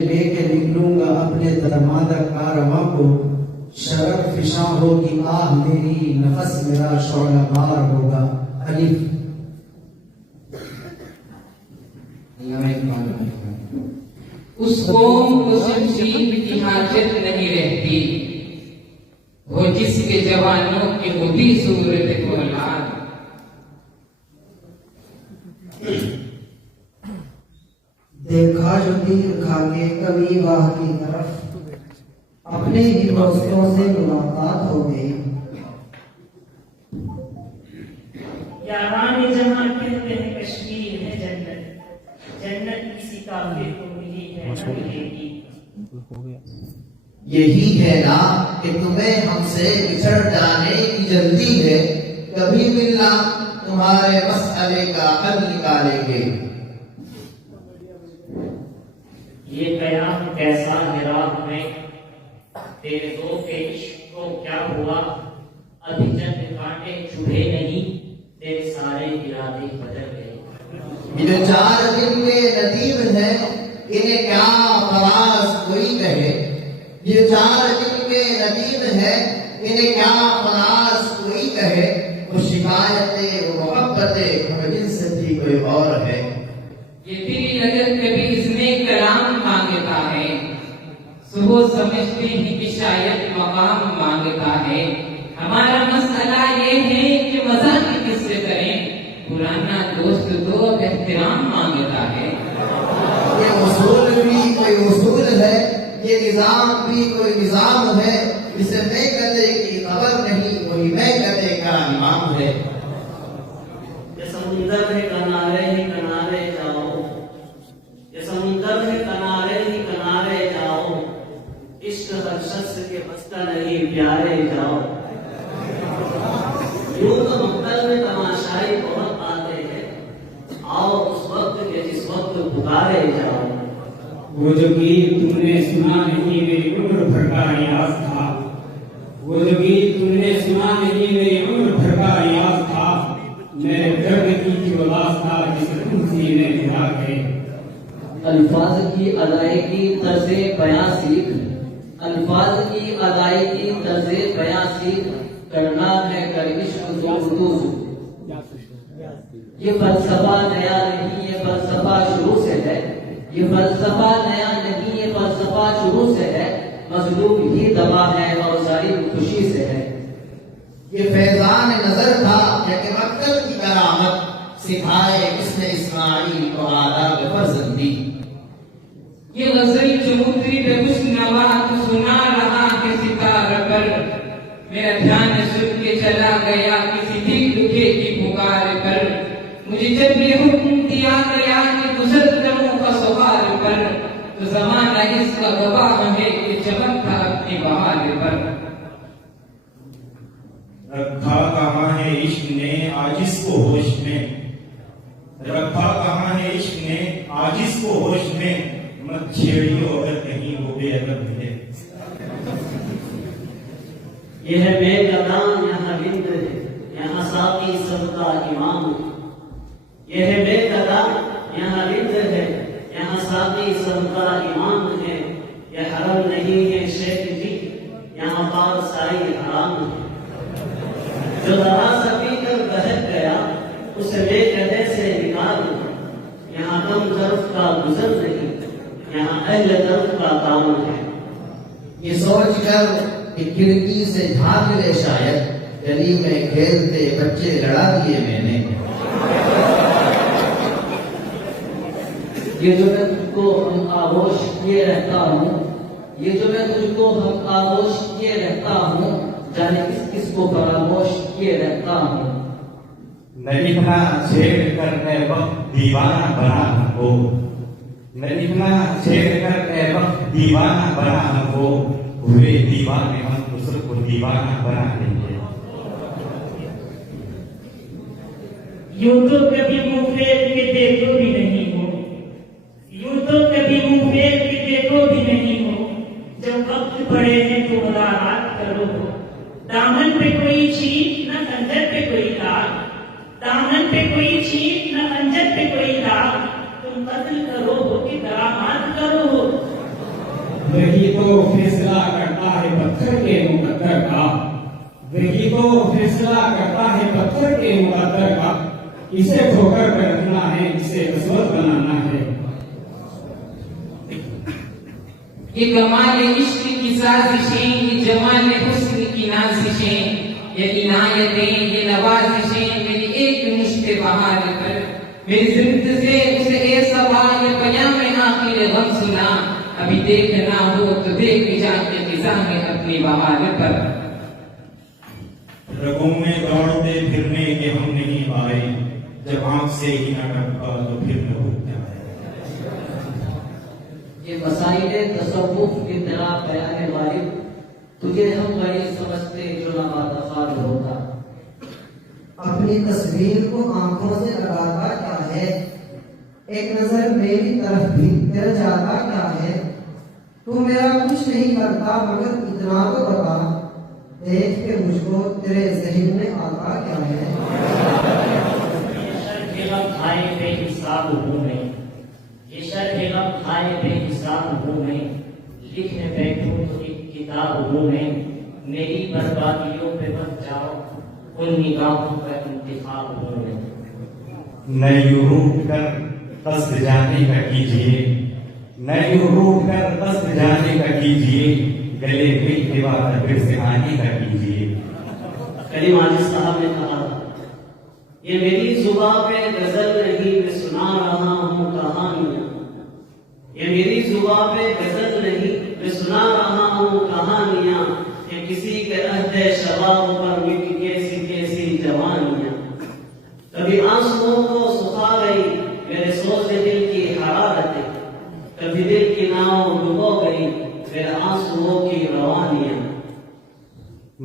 लेके निकलूंगा अपने दरमादा कारवां को, शरफ फिशा होगी आह मेरी, नफस मेरा शौलाबार होगा। अलिफ उस कौम को शमशीर की हाजत नहीं रहती, वो जिसके जवानों की होती सूरत को औलाद। देखा जो तीर खाके कभी वाह की तरफ, अपने ही दोस्तों से मुलाकात हो गई। यारान जहां कहते हैं कश्मीर है जन्नत, जन्नत किसी काफिर को मिली है न मिलेगी। यही है ना कि तुम्हें हमसे बिछड़ जाने की जल्दी है, कभी मिलना तुम्हारे मसले का हल निकालेंगे। ये कयाम कैसा है रात में, तेरे दो के इश्क को क्या हुआ। अभी चंद कांटे चुभे नहीं, तेरे सारे इरादे बदल गए। ये 4 दिन के नदीम है, इन्हें क्या फराज कोई कहे। ये 4 दिन के नदीम है, इन्हें क्या फराज कोई कहे। वो शिकायतें वो मोहब्बतें हम जिनसे थी कोई और है। ये तेरी नजर कभी इसने कलाम मांगता है, सुबह समझते हैं कि शायद मकाम मांगता है। हमारा मसला ये है कि मजाक किससे करें, पुराना दोस्त तो एहतराम मांगता है। ये उसूल भी कोई उसूल है, ये निजाम भी कोई निजाम है। इसे मैं कदे की खबर नहीं, वही मैं कदे का इमाम है। ये समुंदर है किनारे ही किनारे जाओ, ये समुंदर है किनारे ही किनारे जाओ। इश्क हर शख्स के बस का नहीं, प्यारे जाओ। यूं तो मक्तल में तमाशाई बहुत आते हैं, आओ उस वक्त के जिस वक्त पुकारे जाओ। वो जो गीत तुमने सुना नहीं मेरी उम्र भर का रियाज था, वो जो गीत तुमने सुना नहीं मेरी उम्र भर का रियाज था। मेरे दर्द की जो दास्तां जिसे तुम सीने गिरा गए। अल्फाज की अदायगी तर्ज़े बयां सीख, अल्फाज की अदायगी तर्ज़े बयां सीख। करना है कर इश्क ज़ोर। ये फलसफा नया नहीं, ये फलसफा शुरू से है। ये फलसफा नया नहीं, ये फलसफा शुरू से है। मजलूम ही दबा है और जालिम खुशी से है। ये फैजान नजर था या कि मक्तल की करामत, सिखाए किसने इस्माइल को आदाब फर्जंदी। ये गजल चबूतरी पे कुछ नवा तो सुना रहा है सितारा पर, मेरा ध्यान सुन के चला गया किसी दिल दुखे की पुकार पर। मुझे जब ये हुक्म दिया गया कि गुजर करूं का सवार पर, तो जमाना इसका गवाह है कि चमक था अपनी बहार पर। रखा कहाँ है इश्क ने आजिज़ को होश में, रखा कहाँ है इश्क ने आजिज़ को होश में। मत छेड़ियो अगर कहीं वो बेअदब मिले। ये है बेकदाम यहाँ विंद है, यहाँ साकी सबका इमाम। ये है बेकदाम यहाँ विंद है, यहाँ साकी सबका इमाम है। ये हरम नहीं है शेख जी, यहाँ पाक साई हराम है। जो दवा सा पीकर बहक गया, उसे बेकदे से निकाल। यहाँ कम तरफ का गुजर नहीं, यहाँ अहले तरफ का काम है। ये सोच कर कि खिड़की से झांक ले शायद, गली में खेलते बच्चे लड़ा दिए मैंने। ये जो मैं तुझको हम आगोश किए रहता हूँ, ये जो मैं तुझको हम आगोश किए रहता हूँ। जाने किस किस को फरामोश किए रहता हूँ। न लिखना छेड़ कर ए वक्त दीवाना बना हो, न लिखना छेड़ कर ए वक्त दीवाना बना हो। हुए दीवाने हम दूसरे को दीवाना बना देंगे। यूं तो कभी मुंह फेर के देखो भी नहीं हो, यूं तो कभी मुंह फेर के देखो भी नहीं हो। जब वक्त पड़े हैं तो मुलाकात करो। दामन पे कोई छींट न खंजर पे कोई दाग, दामन पे कोई छींट न खंजर पे कोई दाग। तुम कत्ल करो हो कि करामात करो हो, है पत्थर के मुकद्दर का, वही तो फैसला करता है पत्थर के मुकद्दर का, इसे ठोकर कर रखना है, इसे असवद बनाना है। ये कमाल इश्क की साजिशें, ये जमाल हुस्न की नाजिशें, ये इनायतें, ये नवाजिशें मेरी एक मुश्ते बहार पर, मेरी जिंदगी से उसे ए सवाल पयाम आखिर गम सुना, अभी देखना हो तो देख जाके खिजा में अपनी बहार पर। रगों में दौड़ते फिरने के हम नहीं पाए, जब आंख से ही न टपका तो फिर न हो क्या है। ये मसाइले तसव्वुफ की तरह बयान वाली तुझे हम बड़ी समझते जो ना बातखार होता। अपनी तस्वीर को आंखों से लगाता क्या है, एक नजर मेरी तरफ भी तेरा जाता क्या है, तू मेरा कुछ नहीं करता मगर इतना तो बता, देख के मुझको तेरे ज़हन में आता क्या है। खाए बेहिसाब हूँ मैं, ये शर्ह गम खाए बेहिसाब हूँ मैं, लिखने बैठूं तो एक किताब हूँ मैं, मेरी बर्बादियों पे मत जाओ, उन निगाहों का इंतखाब हूँ मैं। न यूं रूठ कर कस्द जाने का कीजिए, न यूं रूठ कर कस्द जाने का कीजिए, गले मिल के बाद फिर से आने का कीजिए। करीम आजिज साहब ने कहा, ये मेरी जुबां पे गजल नहीं मैं सुना रहा हूँ कहानियां, ये मेरी जुबां पे गजल नहीं मैं सुना रहा हूँ कहानियां, ये किसी के अहदे शबाब पर मिट कैसी जवानियां। कभी आंसुओं को सुखा गई मेरे सोचे दिल की हरारतें, कभी दिल की नाव डुबो गई मेरे आंसुओं की रवानियां।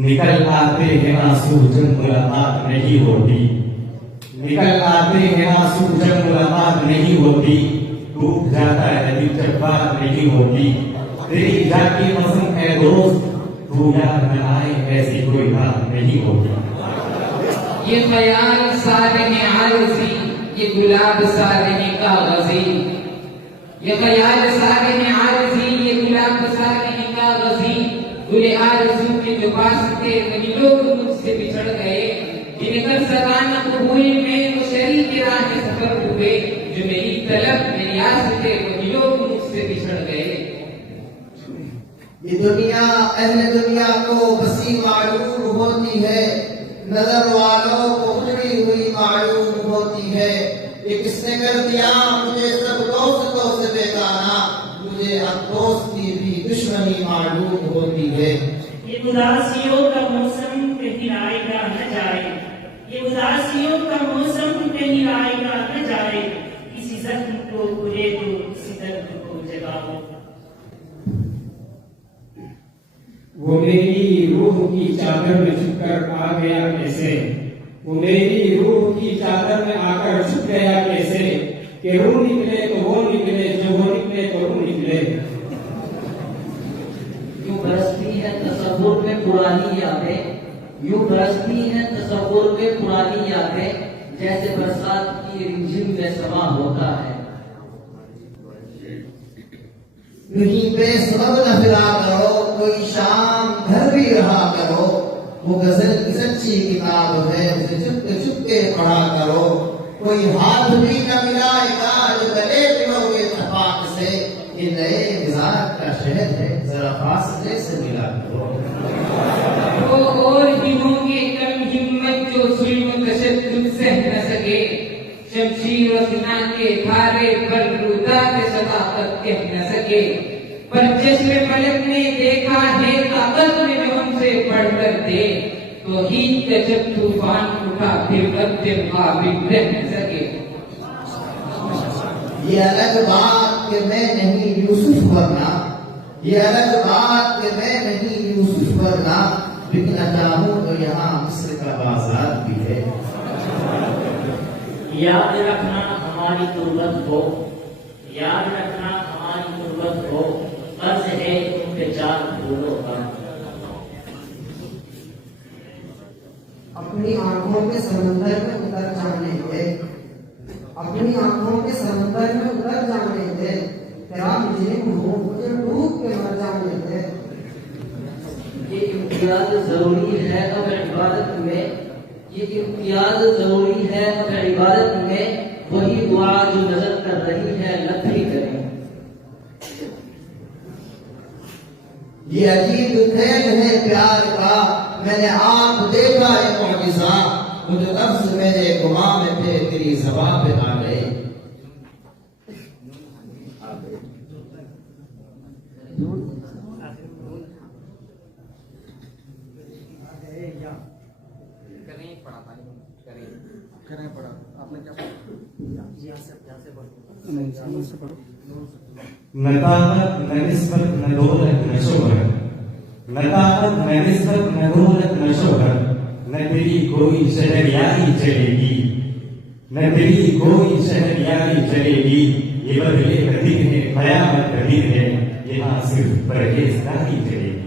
निकल आते हैं आंसू जब मुलाकात नहीं होती, निकल आते हैं आंसू जब मुलाकात नहीं होती, टूट जाता है दिल जब बात नहीं होती, तेरी जाती पसंद है दोस्त, तू याद न आए ऐसी कोई बात नहीं होती। ये ख्याल सारे हैं आरज़ी, ये गुलाब सारे हैं कागज़ी, ये ख्याल सारे हैं आरज़ी, ये गुलाब सारे हैं कागज़ी, गुले आरज़ू के जो वास्ते वही लोग मुझसे बिछड़ गए, जिन्हें कर सका न कबूल में वो शरीक राह सफर हुए, जो मेरी तलब मेरी आस थे वही लोग मुझसे बिछड़ गए। ये दुनिया अहले दुनिया को बसी मालूम होती है, नजर वालों को उजड़ी हुई मालूम होती है, ये किसने कर दिया मुझे सब दोस्तों से बेगाना, मुझे अब दोस्ती भी दुश्मनी मालूम होती है। ये उदासियों का मौसम कहीं आएगा न जाए, ये उदासियों का मौसम कहीं आएगा न जाए, किसी जख्म को पूरे दो किसी दर्द को जगाओ। वो मेरी रूह की चादर में छुपकर आ गया कैसे, वो मेरी रूह की चादर में आकर छुप गया कैसे, कि रूह निकले तो वो निकले, जो वो निकले तो रूह निकले। यूं बरसती है तसव्वुर में पुरानी यादें, यूं बरसती है तसव्वुर में पुरानी यादें, जैसे बरसात की रिमझिम में समा होता है। कहीं बेसबब न फिरा करो, कोई शाम घर भी रहा करो, वो गजल की सच्ची किताब है उसे चुपके चुपके पढ़ा करो, कोई हाथ भी न मिलाएगा जो गले मिलोगे तपाक से, ये नए मिजाज का शहर है जरा फासले से मिला करो। वो और ही होंगे कम हिम्मत जो जुल्म तशद्दुद सह न सके, शमशीर और सिना के धारे पर रुदा के सदाकत कह न सके, पर चश्मे फलक ने देखा है ताकत में जो हमसे बढ़कर थे, तो ही जब तूफान उठा फिर कब्जे मुकाबिल रह न सके। ये अलग बात कि मैं नहीं यूसुफ वरना, ये अलग बात कि मैं नहीं यूसुफ वरना, बिकना चाहूं तो यहाँ मिस्र का बाजार भी है। याद रखना हमारी तुर्बत को, याद रखना हमारी तुर्बत को, कर्ज है तुम पे चार फूलों का। अपनी आंखों के समंदर में उतर जाने दे, अपनी आंखों के समंदर में उतर जाने दे, तेरा मुझे मुझे डूब के मर जाने दे। इम्तियाज जरूरी है अब इबादत में, ये इम्तियाज जरूरी है अब इबादत में, वही दुआ जो नजर कर रही है लथी करें। ये अजीब खेल है प्यार का, मैंने आप देखा ये मुअजिज़ा, मुझे लफ्ज़ मेरे गुमा में थे तेरी ज़बान पे आ गए। न ताकत न निस्बत न दौलत न शोहरत, न ताकत न निस्बत न दौलत न शोहरत, न तेरी कोई शहरयारी चलेगी, न तेरी कोई शहरयारी चलेगी। ये बदले कदीर है कयामत कदीर है, यहाँ सिर्फ परहेजगारी चलेगी।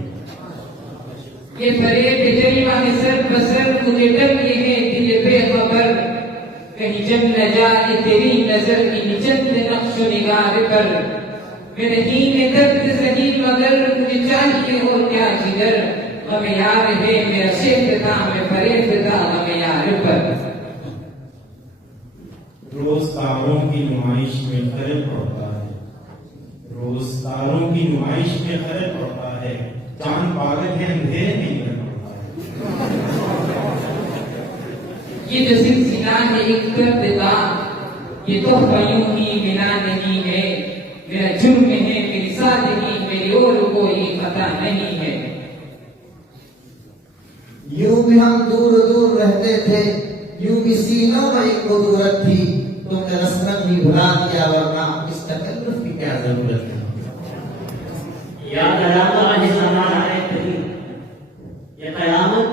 ये फरेब जलवा है सर बसर, मुझे डर ये है दिल बेखबर, कहीं जम न जाए तेरी नजर की चंद नक्श निगार पर। मेरे हीने दर्द सही मगर मुझे चाहिए हो क्या जिगर, हमें यार है मेरा शेख था मैं फरेब था हमें यार पर। रोज तारों की नुमाइश में खलल पड़ता है, रोज तारों की नुमाइश में खलल पड़ता है, चांद पागल है अंधेरे में निकल पड़ता है। ये जो सिलसिला है एक दर्द का, ये तो यूं ही बिना नहीं है, मेरा जुर्म है मेरी सादगी, मेरी और कोई पता नहीं है। यूं भी हम दूर दूर रहते थे, यूं भी सीनों में एक कुदरत थी, तुमने रस्मन भी भुला दिया, वरना इस तकल्लुफ की क्या जरूरत है। याद आया ज़माना है कहीं, ये कयामत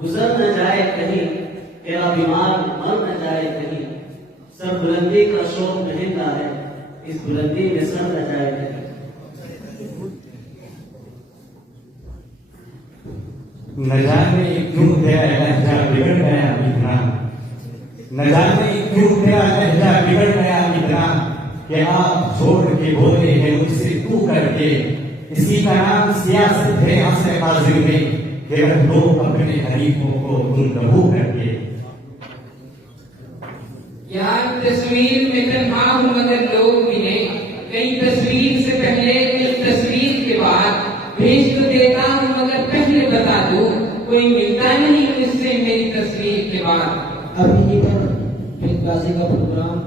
गुजर न जाए कहीं, तेरा बीमार मर न जाए कहीं, सर बुलंदी का शौक महंगा है, इस बुलंदी में सर न जाए कहीं। न जाने क्यों तेरा लहजा बिगड़ गया इतना, न जाने क्यों तेरा लहजा बिगड़ गया इतना, कि आप छोड़ के बोले हैं मुझसे तू करके, इसी का नाम सियासत है हंसे काजिम में, कि रख लो अपने हरीफों को गुलगबू करके। यार तस्वीर में तन्हा हूँ मगर लोग मिले, कई तस्वीर से पहले कई तस्वीर के बाद, भेज तो देता हूँ मगर पहले बता दूं, कोई मिलता नहीं मुझसे मेरी तस्वीर के बाद। अभी पर फिर गाजी का प्रोग्राम